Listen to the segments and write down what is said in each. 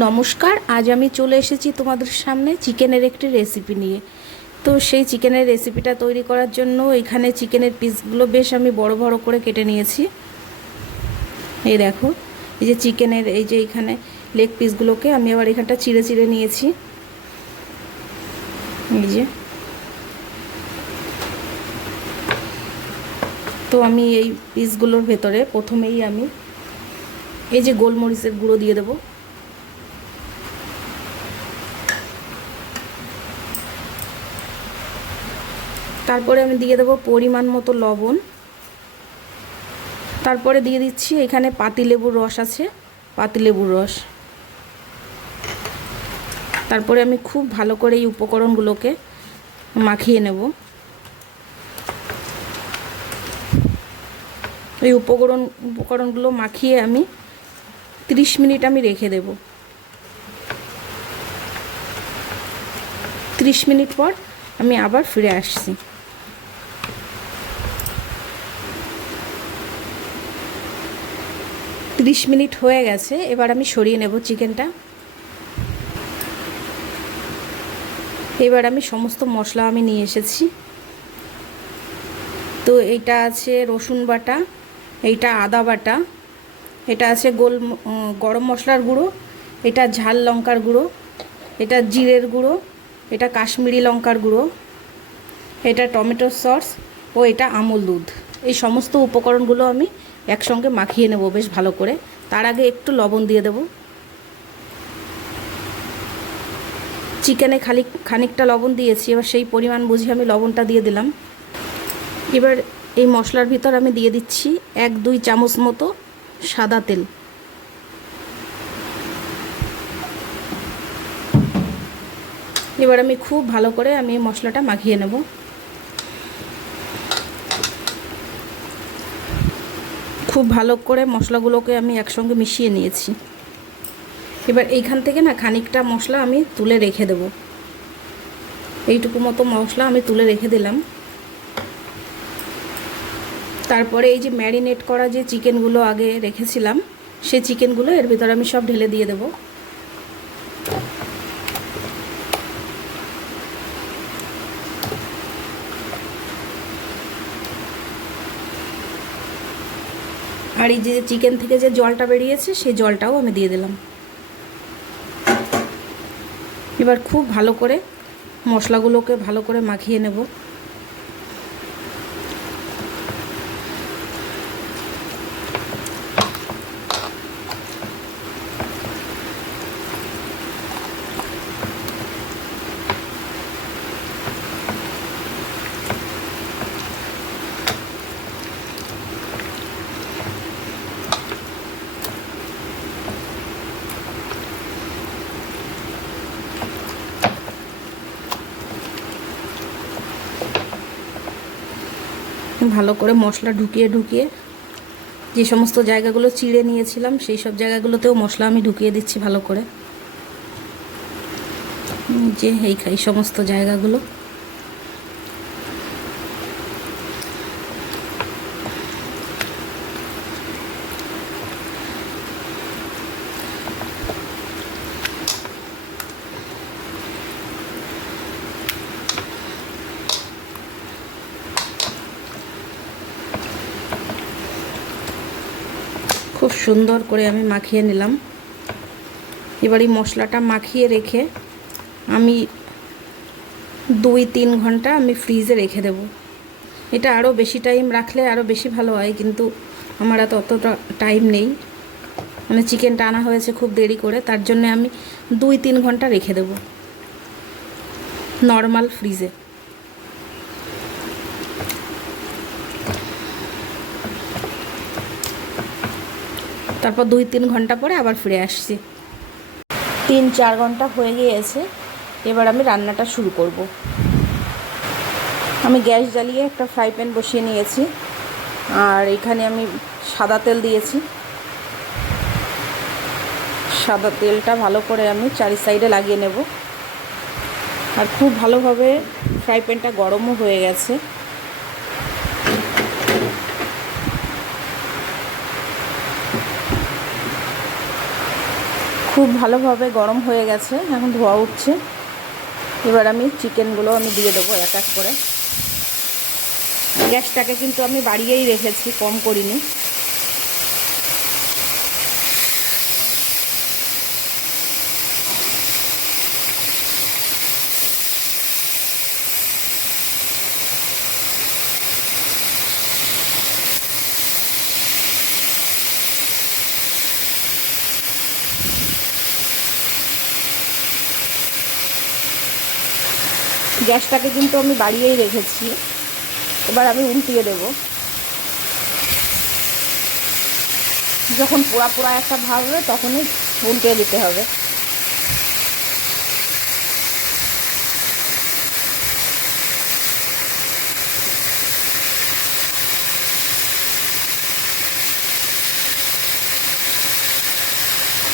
নমস্কার, আজ আমি চলে এসেছি তোমাদের সামনে চিকেনের একটি রেসিপি নিয়ে। তো সেই চিকেনের রেসিপিটা তৈরি করার জন্য এখানে চিকেনের পিসগুলো বেশ আমি বড় বড় করে কেটে নিয়েছি। এই দেখো, এই যে চিকেনের এই যে এখানে লেগ পিসগুলোকে আমি আবার এখানটা চিড়ে চিড়ে নিয়েছি। এই যে, তো আমি এই পিসগুলোর ভেতরে প্রথমেই আমি এই যে গোলমরিচের গুঁড়ো দিয়ে দেবো। তারপরে আমি দিয়ে দেবো পরিমাণ মতো লবণ। তারপরে দিয়ে দিচ্ছি এখানে পাতিলেবুর রস আছে, পাতিলেবুর রস। তারপরে আমি খুব ভালো করে এই উপকরণগুলোকে মাখিয়ে নেব। এই উপকরণগুলো মাখিয়ে আমি 30 মিনিট আমি রেখে দেব। 30 মিনিট পর আমি আবার ফিরে আসছি। ত্রিশ মিনিট হয়ে গেছে, এবার আমি সরিয়ে নেব চিকেনটা। এবার আমি সমস্ত মশলা আমি নিয়ে এসেছি। তো এইটা আছে রসুন বাটা, এইটা আদা বাটা, এটা আছে গরম মশলার গুঁড়ো, এটা ঝাল লঙ্কার গুঁড়ো, এটা জিরের গুঁড়ো, এটা কাশ্মীরি লঙ্কার গুঁড়ো, এটা টমেটো সস ও এটা আমুল দুধ। এই সমস্ত উপকরণগুলো আমি একসঙ্গে মাখিয়ে নেব বেশ ভালো করে। তার আগে একটু লবণ দিয়ে দেব। চিকেনে খানিকটা লবণ দিয়েছি, এবার সেই পরিমাণ বুঝে আমি লবণটা দিয়ে দিলাম। এবার এই মশলার ভিতর আমি দিয়ে দিচ্ছি 1-2 চামচ মতো সাদা তেল। এবার আমি খুব ভালো করে আমি মশলাটা মাখিয়ে নেব। খুব ভালো করে মশলাগুলোকে আমি একসঙ্গে মিশিয়ে নিয়েছি। এবার এইখান থেকে না খানিকটা মশলা আমি তুলে রেখে দেব। এইটুকু মতো মশলা আমি তুলে রেখে দিলাম। তারপরে এই যে ম্যারিনেট করা যে চিকেনগুলো আগে রেখেছিলাম, সেই চিকেনগুলো এর ভিতরে আমি সব ঢেলে দিয়ে দেব। আর এই যে চিকেন থেকে যে জলটা বেরিয়েছে সেই জলটাও আমি দিয়ে দিলাম। এবার খুব ভালো করে মশলাগুলোকে ভালো করে মাখিয়ে নেব। ভালো করে মশলা ঢুকিয়ে যে সমস্ত জায়গাগুলো চিড়ে নিয়েছিলাম সেই সব জায়গাগুলোতেও মশলা আমি ঢুকিয়ে দিচ্ছি ভালো করে। যে এই সমস্ত জায়গাগুলো খুব সুন্দর করে আমি মাখিয়ে নিলাম। এবার এই মশলাটা মাখিয়ে রেখে আমি 2-3 ঘন্টা আমি ফ্রিজে রেখে দেব। এটা আরও বেশি টাইম রাখলে আরও বেশি ভালো হয়, কিন্তু আমার এত অতটা টাইম নেই। মানে চিকেনটা আনা হয়েছে খুব দেরি করে, তার জন্য আমি 2-3 ঘন্টা রেখে দেব নর্মাল ফ্রিজে। তারপর 2-3 ঘন্টা পরে আবার ফিরে আসছি। 3-4 ঘন্টা হয়ে গিয়েছে। এবার আমি রান্নাটা শুরু করব। আমি গ্যাস জ্বালিয়ে একটা ফ্রাই প্যান বসিয়ে নিয়েছি, আর এখানে আমি সাদা তেল দিয়েছি। সাদা তেলটা ভালো করে আমি চারি সাইডে লাগিয়ে নেব। আর খুব ভালোভাবে ফ্রাই প্যানটা গরমও হয়ে গেছে। খুব ভালোভাবে গরম হয়ে গেছে, এখন ধোয়া উঠছে। এবার আমি চিকেনগুলো দিয়ে দেবো এক এক করে। গ্যাসটাকে কিন্তু আমি বাড়িয়েই রেখেছি, কম করিনি। গ্যাসটাকে কিন্তু আমি বাড়িয়েই রেখেছি। এবার আমি উল্টিয়ে দেব। যখন পোড়া পোড়া একটা ভাব হবে তখনই উল্টিয়ে দিতে হবে।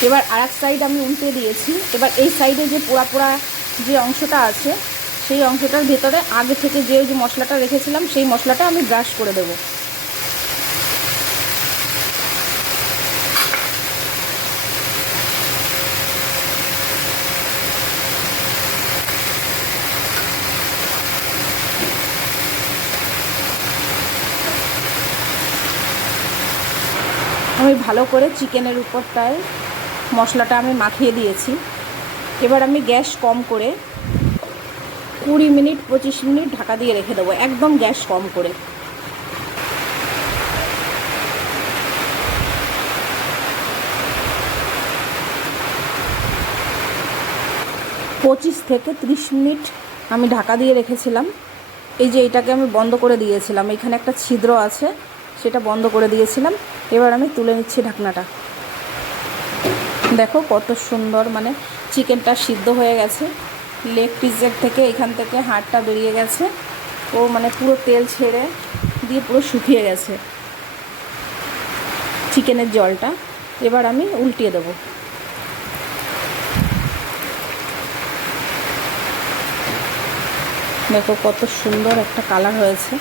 এবার আর এক সাইড আমি উল্টে দিয়েছি। এবার এই সাইডে যে পোড়া পোড়া যে অংশটা আছে, সেই অংশটার ভেতরে আগে থেকে যে মশলাটা রেখেছিলাম সেই মশলাটা আমি ব্রাশ করে দেব। আমি ভালো করে চিকেনের উপরটায় মশলাটা আমি মাখিয়ে দিয়েছি। এবার আমি গ্যাস কম করে 20 মিনিট 25 মিনিট ঢাকা দিয়ে রেখে দেবো, একদম গ্যাস কম করে। পঁচিশ থেকে 30 মিনিট আমি ঢাকা দিয়ে রেখেছিলাম। এই যে এটাকে আমি বন্ধ করে দিয়েছিলাম, এখানে একটা ছিদ্র আছে, সেটা বন্ধ করে দিয়েছিলাম। এবার আমি তুলে নিচ্ছি ঢাকনাটা। দেখো কত সুন্দর চিকেনটা সিদ্ধ হয়ে গেছে। লেগ পিসের থেকে এখান থেকে হাড়টা বেরিয়ে গেছে, ও পুরো তেল ছেড়ে দিয়ে পুরো শুকিয়ে গেছে চিকেনের জলটা। এবার আমি উল্টিয়ে দেবো। দেখো কত সুন্দর একটা কালার হয়েছে।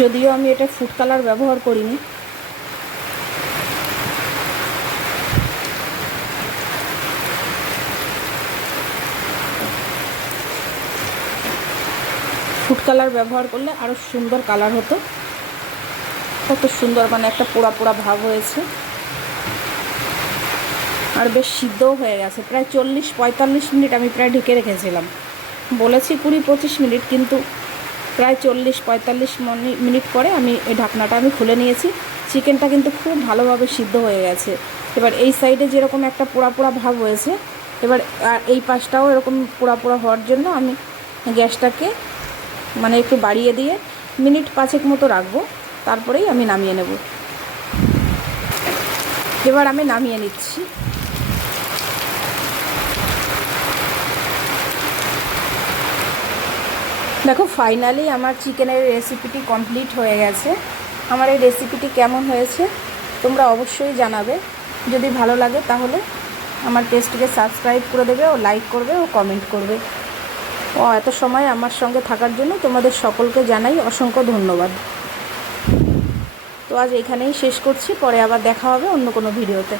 যদিও আমি এটা ফুড কালার ব্যবহার করিনি। ফুড কালার ব্যবহার করলে আরও সুন্দর কালার হতো। কত সুন্দর একটা পোড়া পোড়া ভাব হয়েছে, আর বেশ সিদ্ধও হয়ে গেছে। প্রায় 40-45 মিনিট আমি প্রায় ঢেকে রেখেছিলাম। বলেছি 20-25 মিনিট, কিন্তু প্রায় 40-45 মিনিট পরে আমি এই ঢাকনাটা খুলে নিয়েছি। চিকেনটা কিন্তু খুব ভালোভাবে সিদ্ধ হয়ে গেছে। এবার এই সাইডে যেরকম একটা পোড়া পোড়া ভাব হয়েছে, এবার এই পাশটাও এরকম পোড়া পোড়া হওয়ার জন্য আমি গ্যাসটাকে একটু বাড়িয়ে দিয়ে মিনিট 5 মতো রাখবো, তারপরেই আমি নামিয়ে নেব। এবার আমি নামিয়ে নিচ্ছি। দেখো ফাইনালি আমার চিকেনের রেসিপিটি কমপ্লিট হয়ে গেছে। আমার এই রেসিপিটি কেমন হয়েছে তোমরা অবশ্যই জানাবে। যদি ভালো লাগে তাহলে আমার পেজটিকে সাবস্ক্রাইব করে দেবে, ও লাইক করবে, ও কমেন্ট করবে। ও এত সময় আমার সঙ্গে থাকার জন্য তোমাদের সকলকে জানাই অসংখ্য ধন্যবাদ। তো আজ এখানেই শেষ করছি, পরে আবার দেখা হবে অন্য কোনো ভিডিওতে।